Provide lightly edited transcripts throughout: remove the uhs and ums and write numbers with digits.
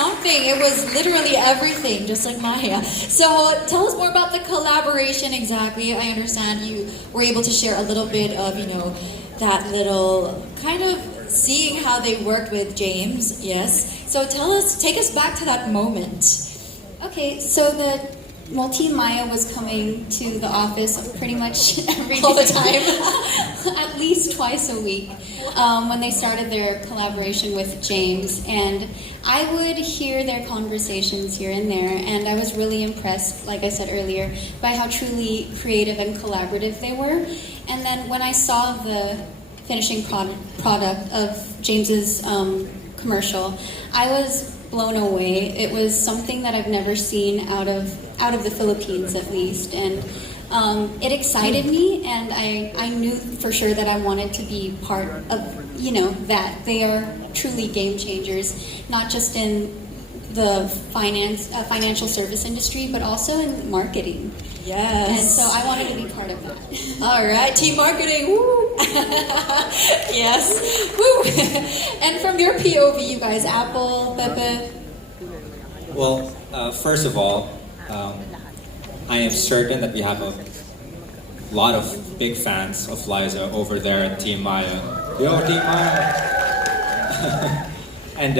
something. It was literally everything, just like Maya. So tell us more about the collaboration exactly. I understand you were able to share a little bit of, that little kind of seeing how they worked with James. Yes. So take us back to that moment. Okay, so Team Maya was coming to the office pretty much All the time. at least twice a week when they started their collaboration with James. And I would hear their conversations here and there, and I was really impressed, like I said earlier, by how truly creative and collaborative they were. And then when I saw the finishing product of James's commercial, I was blown away. It was something that I've never seen out of the Philippines, at least, and it excited me, and I knew for sure that I wanted to be part of that. They are truly game changers, not just in the financial service industry, but also in marketing. Yes. And so I wanted to be part of that. All right, team marketing. Woo. Yes. Woo. And from your POV, you guys, Apple, Pepe. Well, first of all, I am certain that we have a lot of big fans of Liza over there at Team Maya. Yo, Team Maya! And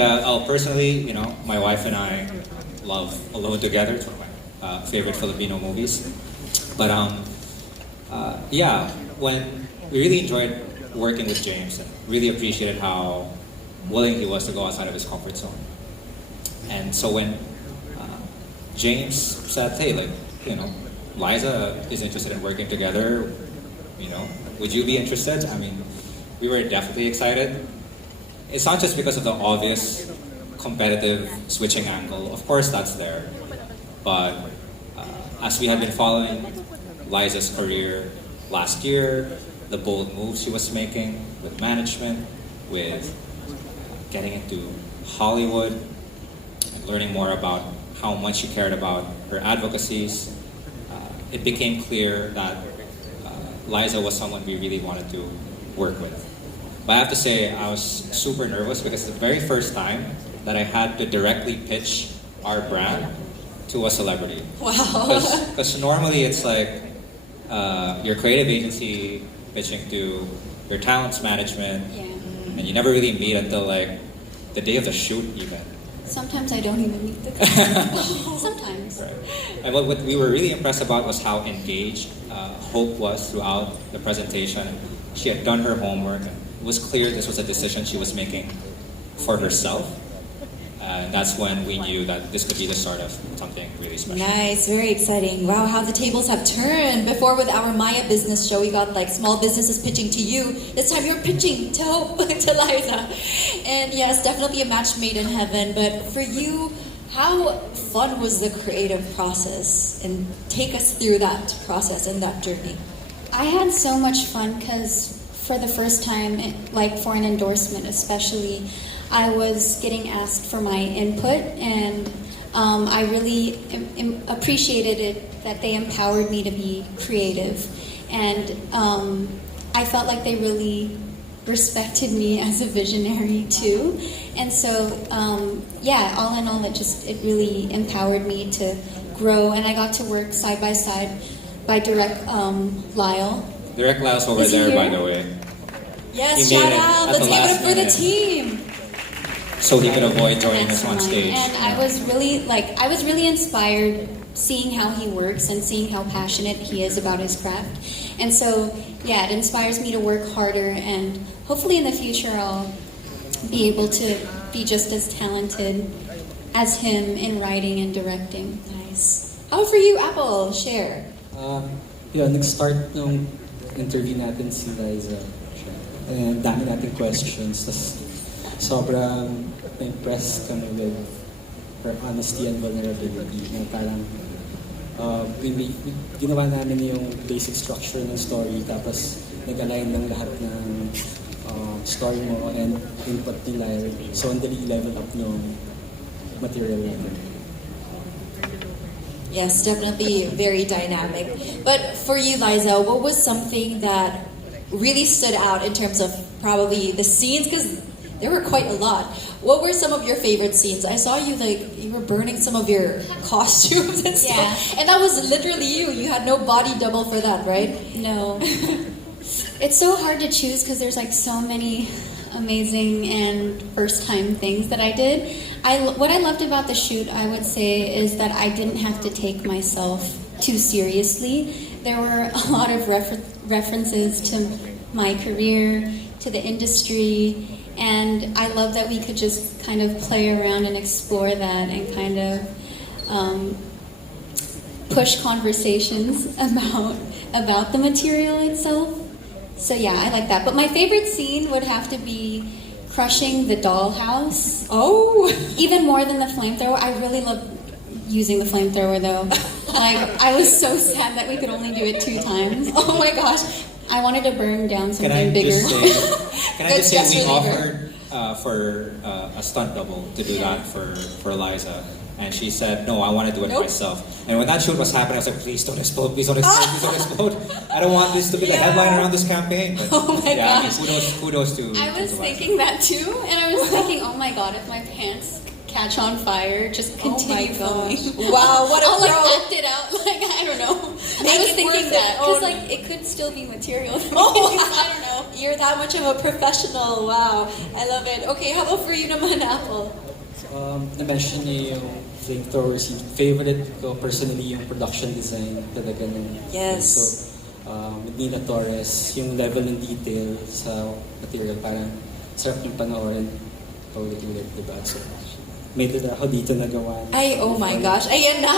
personally, my wife and I love Alone Together. It's one of my favorite Filipino movies. But when we really enjoyed working with James and really appreciated how willing he was to go outside of his comfort zone. And so when James said, hey, Liza is interested in working together, would you be interested? I mean, we were definitely excited. It's not just because of the obvious competitive switching angle. Of course, that's there. But as we had been following Liza's career last year, the bold moves she was making with management, with getting into Hollywood, and learning more about how much she cared about her advocacies, it became clear that Liza was someone we really wanted to work with. But I have to say, I was super nervous because it's the very first time that I had to directly pitch our brand to a celebrity. Wow. Because normally it's like your creative agency pitching to your talents management, and you never really meet until the day of the shoot even. Sometimes I don't even meet the customer. Sometimes. Right. And what we were really impressed about was how engaged Hope was throughout the presentation. She had done her homework, and it was clear this was a decision she was making for herself. And that's when we knew that this could be the start of something really special. Nice, very exciting. Wow, how the tables have turned. Before with our Maya business show, we got small businesses pitching to you. This time you're pitching to Hope, to Liza. And yes, definitely a match made in heaven. But for you, how fun was the creative process? And take us through that process and that journey. I had so much fun because for the first time, for an endorsement especially, I was getting asked for my input, and I really appreciated it that they empowered me to be creative, and I felt like they really respected me as a visionary too. And so all in all, it really empowered me to grow, and I got to work side by side by Direct Lyle. Direct Lyle's over Is he there, here? by the way. Yes, He made shout it out. at Let's the give it last up for the minute. team. So he could avoid joining us on Excellent. stage. And I was really inspired seeing how he works and seeing how passionate he is about his craft. And so, it inspires me to work harder, and hopefully in the future I'll be able to be just as talented as him in writing and directing. Nice. How for you, Apple? Share. Nag-start nung interview natin si Liza. And dami natin questions. Tapos sobrang impressed kami with her honesty and vulnerability. Na parang ginawa namin yung basic structure ng story, tapos nag-align ng lahat ng story mo and input nila. So, ang dali level up yung material natin. Yes, definitely very dynamic. But for you, Liza, what was something that really stood out in terms of probably the scenes? Because There were quite a lot. What were some of your favorite scenes? I saw you you were burning some of your costumes and stuff. Yeah. And that was literally you. You had no body double for that, right? No. It's so hard to choose because there's like so many amazing and first time things that I did. What I loved about the shoot, I would say, is that I didn't have to take myself too seriously. There were a lot of references to my career, to the industry, and I love that we could just kind of play around and explore that and kind of push conversations about the material itself. So yeah, I like that. But my favorite scene would have to be crushing the dollhouse. Oh! Even more than the flamethrower. I really love using the flamethrower though. I was so sad that we could only do it 2 times. Oh my gosh. I wanted to burn down Can I something bigger. just say we reliever. offered for a stunt double to do that for Liza. And she said, no, I want to do it Nope. myself. And when that shoot was happening, I was like, please don't explode, please don't explode, please don't explode. I don't want this to be the headline around this campaign. But, Oh my yeah, gosh. I mean, kudos to I was to Liza. thinking that too, and I was thinking, oh my god, if my pants catch on fire, just continue filming. Wow, what a I'll like pro. act it out, like I don't know. Make I was it thinking worth that it. Oh, because like it could still be material. Oh, I don't know. You're that much of a professional. Wow. I love it. Okay, how about for you naman, Apple? Na-mention niya yung flamethrower scene. Favorite ko personally yung production design talaga ng Yes. So, with Nina Torres, yung level ng detail sa material, parang sarap yung panoorin paulit-ulit, diba? So, may dala ako dito na gawa. Ay, oh my gosh. Ayan na,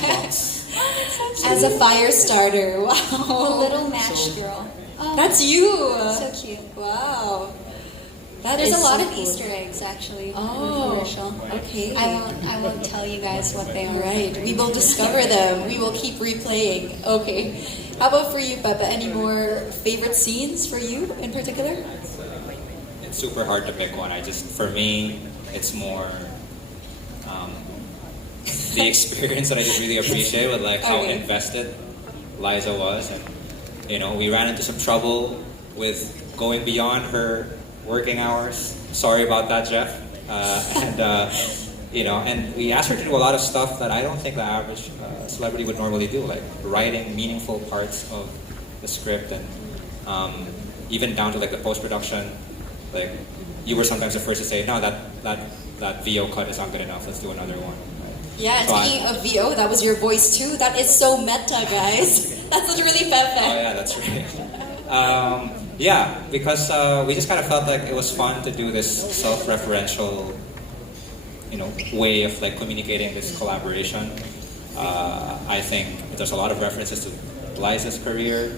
guys. As a fire starter. A Wow. little mash girl. Oh, That's you. so cute. Wow. That There's is a lot so of cool. Easter eggs actually in the Oh, commercial. okay. I won't tell you guys what they are. Right. We will discover them. We will keep replaying. Okay. How about for you, Pepe? Any more favorite scenes for you in particular? It's super hard to pick one. For me, it's more the experience that I just really appreciate with like how Okay. invested Liza was, and we ran into some trouble with going beyond her working hours. Sorry about that, Jeff. And we asked her to do a lot of stuff that I don't think the average celebrity would normally do, like writing meaningful parts of the script, and even down to like the post-production. Like you were sometimes the first to say, no, that VO cut is not good enough. Let's do another one. Yeah, and So speaking of VO, that was your voice too. That is so meta, guys. That's literally Pepe. Oh yeah, that's right. Yeah, because we just kind of felt like it was fun to do this self-referential, way of like communicating this collaboration. I think there's a lot of references to Liza's career,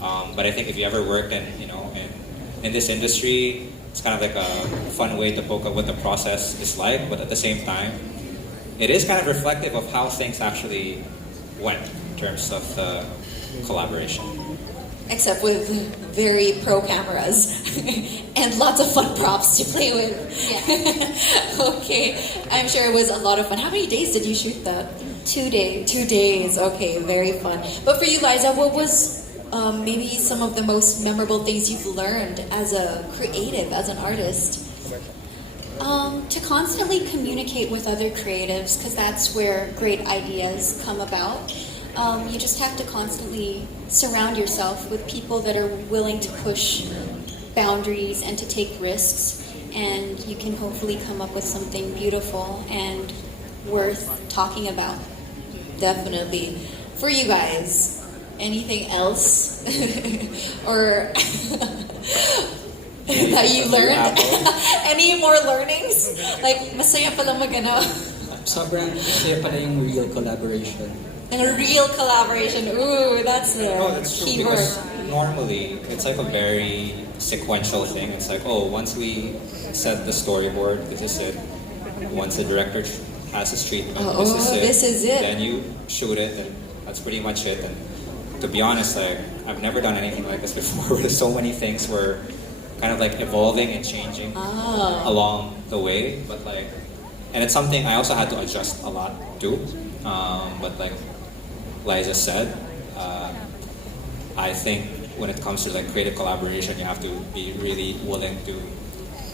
but I think if you ever worked in this industry, it's kind of like a fun way to poke at what the process is like. But at the same time, it is kind of reflective of how things actually went in terms of the collaboration. Except with very pro cameras and lots of fun props to play with. Yeah. Okay, I'm sure it was a lot of fun. How many days did you shoot that? 2 days. 2 days. Okay, very fun. But for you, Liza, what was maybe some of the most memorable things you've learned as a creative, as an artist? To constantly communicate with other creatives, because that's where great ideas come about. You just have to constantly surround yourself with people that are willing to push boundaries and to take risks, and you can hopefully come up with something beautiful and worth talking about. Definitely. For you guys, anything else? Or that you learned? Any more learnings? Like, masaya pala magana. Sobrang masaya pala yung real collaboration. And a real collaboration. Ooh, that's the Oh, that's true. key word. Because normally it's like a very sequential thing. It's like, once we set the storyboard, this is it. Once the director has his treatment, this is it. Then you shoot it, and that's pretty much it. And to be honest, like I've never done anything like this before. Where so many things were kind of like evolving and changing along the way. But like, and it's something I also had to adjust a lot too. But like Liza said, I think when it comes to like creative collaboration, you have to be really willing to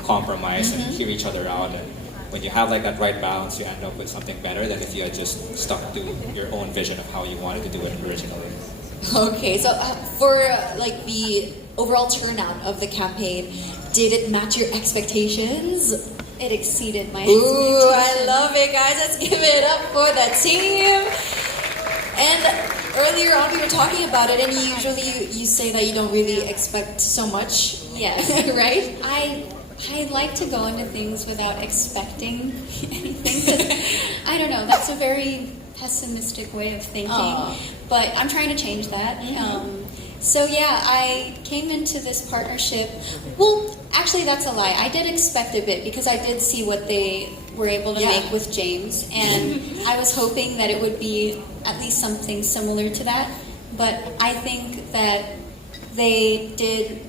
compromise and hear each other out. And when you have like that right balance, you end up with something better than if you had just stuck to your own vision of how you wanted to do it originally. Okay, so for like the overall turnout of the campaign, did it match your expectations? It exceeded my Ooh, expectations. I love it, guys. Let's give it up for the team. And earlier on, we were talking about it, and usually you say that you don't really expect so much. Yes. Right? I like to go into things without expecting anything. 'Cause, I don't know, that's a very pessimistic way of thinking. Aw. But I'm trying to change that. So yeah, I came into this partnership. Well, actually, that's a lie. I did expect a bit because I did see what they were able to Yeah. make with James, and I was hoping that it would be at least something similar to that. But I think that they did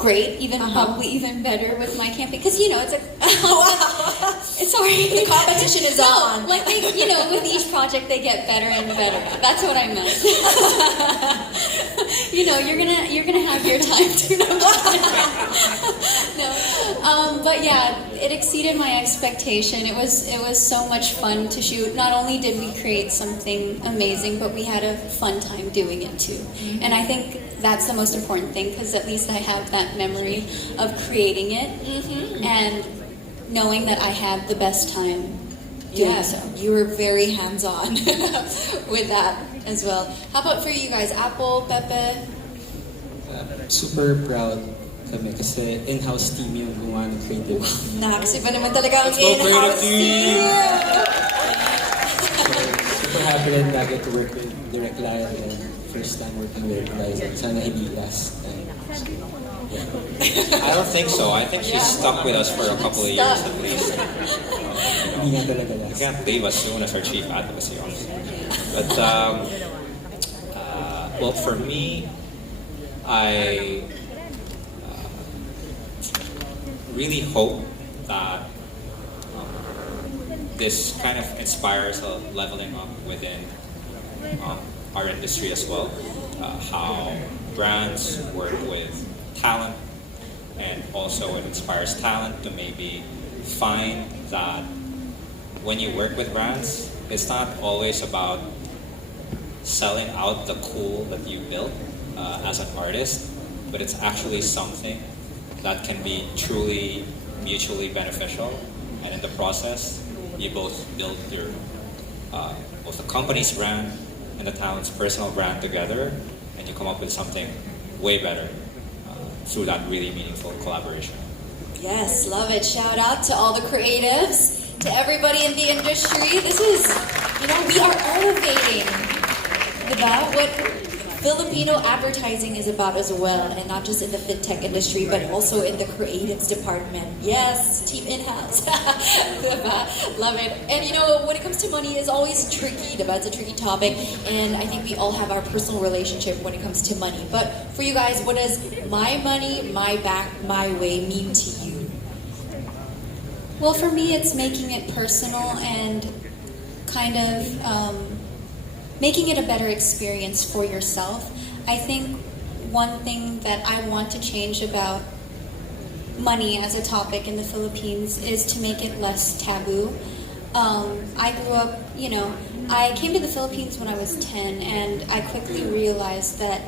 great, probably even better with my campaign, because it's a it's sorry, The competition is on. like they, with each project they get better and better. That's what I meant. You're gonna have your time to know. No, but yeah, it exceeded my expectation. It was so much fun to shoot. Not only did we create something amazing, but we had a fun time doing it too. And I think that's the most important thing, because at least I have that memory of creating it and knowing that I had the best time doing so. You were very hands-on with that as well. How about for you guys, Apple, Pepe? Super proud kami kasi in-house team yung gumawa ng creative. Kasi pa naman talaga ang Let's go, in-house creative team! Super happy rin I get to work with Direct Lion and first time working with Liza. Sana hindi last time. I don't think so. I think she's stuck with us for a couple of years at least. Hindi nga talaga You last. can't leave us soon as our Chief Advocacy Officer. But, well, for me, I really hope that this kind of inspires a leveling up within our industry as well. How brands work with talent, and also it inspires talent to maybe find that when you work with brands, it's not always about selling out the cool that you built as an artist, but it's actually something that can be truly mutually beneficial, and in the process, you both build your both the company's brand and the talent's personal brand together, and you come up with something way better through that really meaningful collaboration. Yes, love it. Shout out to all the creatives, to everybody in the industry. This is, we are elevating what Filipino advertising is about as well, and not just in the fintech industry, but also in the creatives department. Yes, team in-house. Love it. And when it comes to money, it's always tricky. It's a tricky topic, and I think we all have our personal relationship when it comes to money. But for you guys, what does my money, my back, my way mean to you? Well, for me, it's making it personal and kind of making it a better experience for yourself. I think one thing that I want to change about money as a topic in the Philippines is to make it less taboo. I grew up, I came to the Philippines when I was 10, and I quickly realized that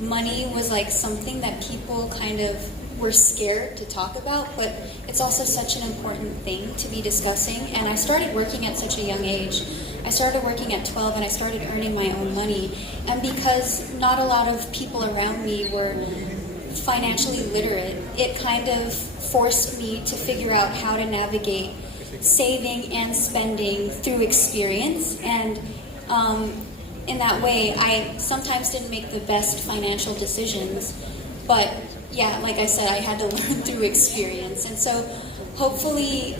money was like something that people kind of were scared to talk about, but it's also such an important thing to be discussing. And I started working at such a young age. I started working at 12 and I started earning my own money. And because not a lot of people around me were financially literate, it kind of forced me to figure out how to navigate saving and spending through experience. And in that way, I sometimes didn't make the best financial decisions, but yeah, like I said, I had to learn through experience. And so hopefully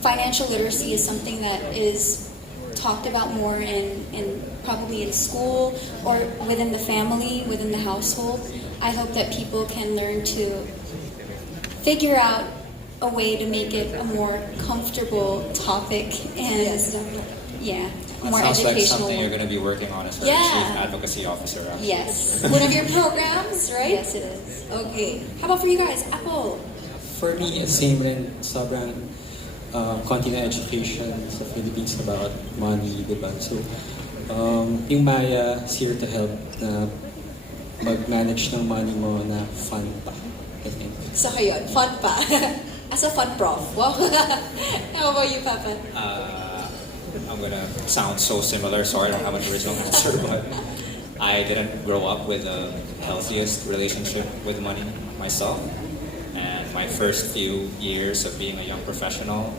financial literacy is something that is talked about more in probably in school or within the family, within the household. I hope that people can learn to figure out a way to make it a more comfortable topic and yeah, That more sounds like educational. something you're going to be working on as a Yeah. Chief Advocacy Officer. Actually. Yes. One of your programs, right? Yes, it is. Okay. How about for you guys? Apple. For me, same rin, sobrang konti na education sa Philippines about money, di ba? So, yung Maya is here to help na mag-manage ng money mo na fun pa, I think. So yun, fun pa. As a fun prof. Wow. How about you, Papa? I'm gonna sound so similar, so I don't have an original answer, but I didn't grow up with the healthiest relationship with money myself. And my first few years of being a young professional,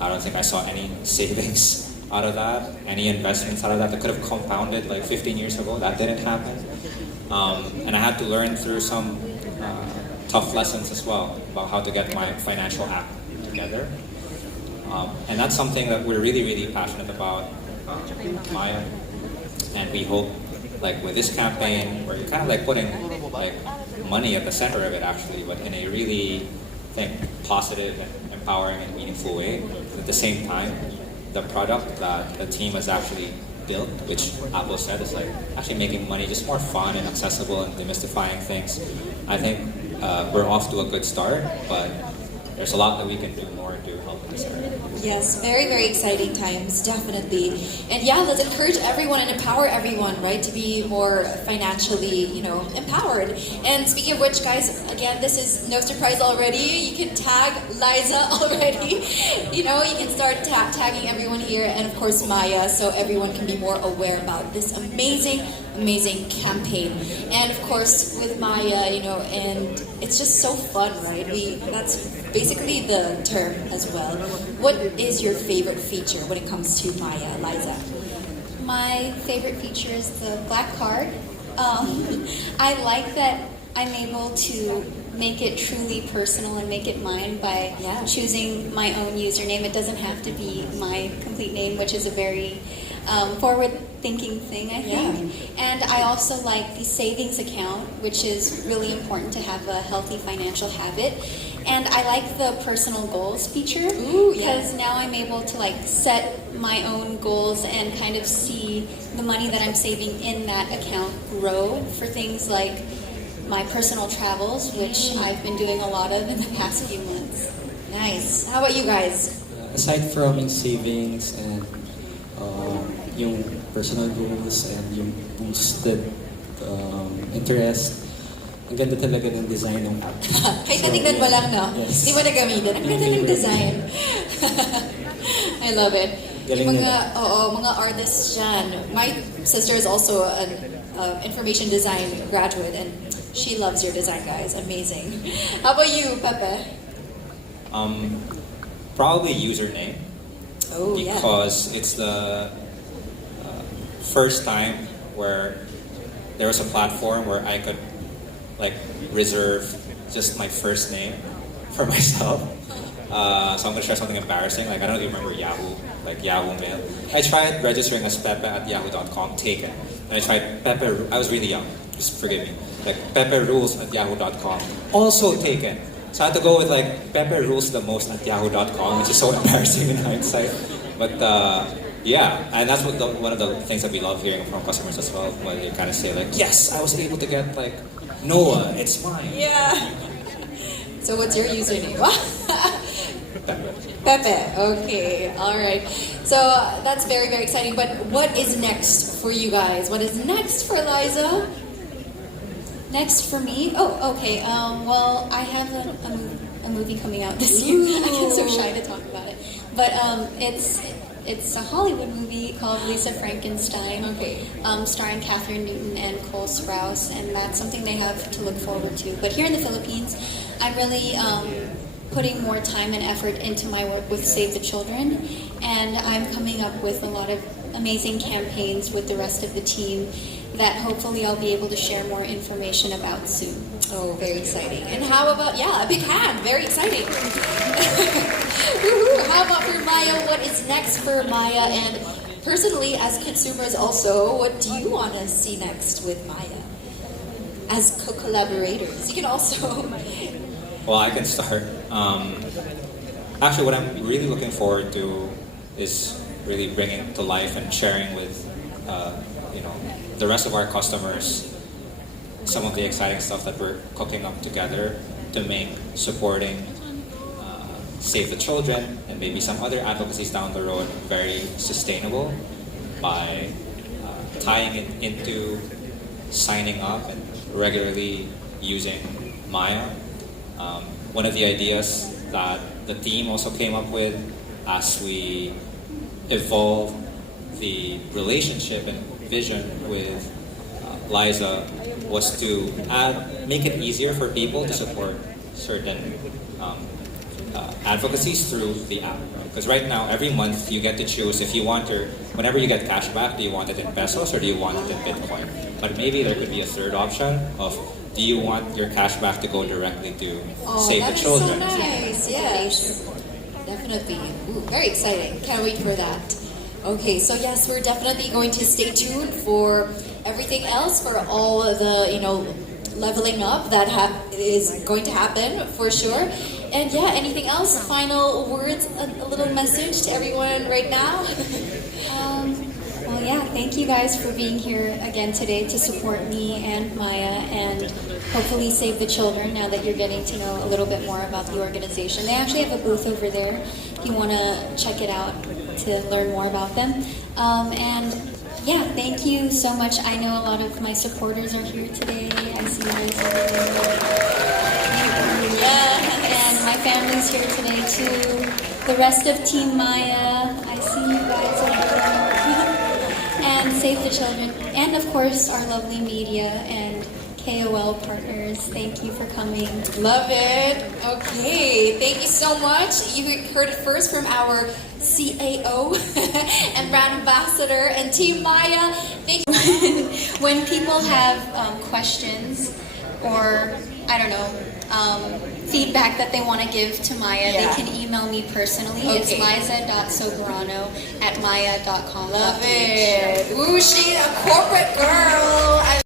I don't think I saw any savings out of that, any investments out of that could have compounded like 15 years ago. That didn't happen. And I had to learn through some tough lessons as well about how to get my financial act together. And that's something that we're really, really passionate about, Maya. And we hope, like with this campaign, where you're kind of like putting like money at the center of it actually, but in a really, I think, positive and empowering and meaningful way. At the same time, the product that the team has actually built, which Apple said is like actually making money just more fun and accessible and demystifying things. I think we're off to a good start, but there's a lot that we can do more to help us. Yes, very, very exciting times, definitely. And yeah, let's encourage everyone and empower everyone, right, to be more financially, empowered. And speaking of which, guys, again, this is no surprise already. You can tag Liza already. You can start tagging everyone here, and of course Maya, so everyone can be more aware about this amazing campaign. And of course with Maya, and it's just so fun, right? That's basically the term as well. What is your favorite feature when it comes to Maya, Liza? My favorite feature is the black card. I like that I'm able to make it truly personal and make it mine by choosing my own username. It doesn't have to be my complete name, which is a very forward-thinking thing, I think. Yeah. And I also like the savings account, which is really important to have a healthy financial habit. And I like the personal goals feature because now I'm able to set my own goals and kind of see the money that I'm saving in that account grow for things like my personal travels, which I've been doing a lot of in the past few months. Nice. How about you guys? Aside from yung savings and yung personal goals and yung boosted interest, ang ganda talaga ng design ng app. Kahit natignan mo lang, no? Yes. Hindi mo na gamitin. Ang ganda ng design. I love it. Galing Yung nila. mga artists dyan. My sister is also an information design graduate, and she loves your design, guys. Amazing. How about you, Pepe? Probably username. Oh, yeah. Because it's the first time where there was a platform where I could reserve just my first name for myself. So I'm gonna share something embarrassing. I don't even remember Yahoo Mail. I tried registering as Pepe at yahoo.com, taken. And I tried Pepe. I was really young. Just forgive me. Pepe Rules at yahoo.com, also taken. So I had to go with Pepe Rules the most at yahoo.com, which is so embarrassing in hindsight. But yeah, and that's one of the things that we love hearing from customers as well, when they kind of say yes, I was able to get Noah, it's mine. Yeah. So what's your username? Pepe. Pepe. Okay. All right. So that's very, very exciting. But what is next for you guys? What is next for Liza? Next for me? Oh, okay. Well, I have a movie coming out this year. I get so shy to talk about it. But it's a Hollywood movie called Lisa Frankenstein. Okay. Starring Catherine Newton and Cole Sprouse, and that's something they have to look forward to. But here in the Philippines, I'm really putting more time and effort into my work with Save the Children, and I'm coming up with a lot of amazing campaigns with the rest of the team that hopefully I'll be able to share more information about soon. Oh, very exciting. And how about, a big hand. Very exciting. Woohoo. How about for Maya? What is next for Maya? And personally, as consumers also, what do you want to see next with Maya? As co-collaborators. You can also... Well, I can start. Actually, what I'm really looking forward to is really bringing to life and sharing with the rest of our customers some of the exciting stuff that we're cooking up together to make supporting Save the Children and maybe some other advocacies down the road very sustainable by tying it into signing up and regularly using Maya. One of the ideas that the team also came up with as we evolve the relationship and vision with Liza was to make it easier for people to support certain advocacies through the app. Because right now, every month you get to choose if you want whenever you get cash back, do you want it in pesos or do you want it in Bitcoin? But maybe there could be a third option of, do you want your cash back to go directly to Save the Children? So nice. Yes, definitely. Ooh, very exciting. Can't wait for that. Okay, so yes, we're definitely going to stay tuned for everything else, for all of the leveling up that is going to happen for sure. And yeah, anything else? Final words, a little message to everyone right now? Well, yeah, thank you guys for being here again today to support me and Maya and hopefully Save the Children now that you're getting to know a little bit more about the organization. They actually have a booth over there if you want to check it out to learn more about them. And yeah, thank you so much. I know a lot of my supporters are here today. I see you guys over there. And my family's here today too. The rest of Team Maya, I see you guys over there. And Save the Children. And of course, our lovely media and KOL partners. Thank you for coming. Love it. Okay, thank you so much. You heard it first from our CAO and brand ambassador and Team Maya. Thank you. When people have questions or, I don't know, feedback that they want to give to Maya, they can email me personally. Okay. It's liza.soberano@maya.com. Love it. Ooh, she's a corporate girl.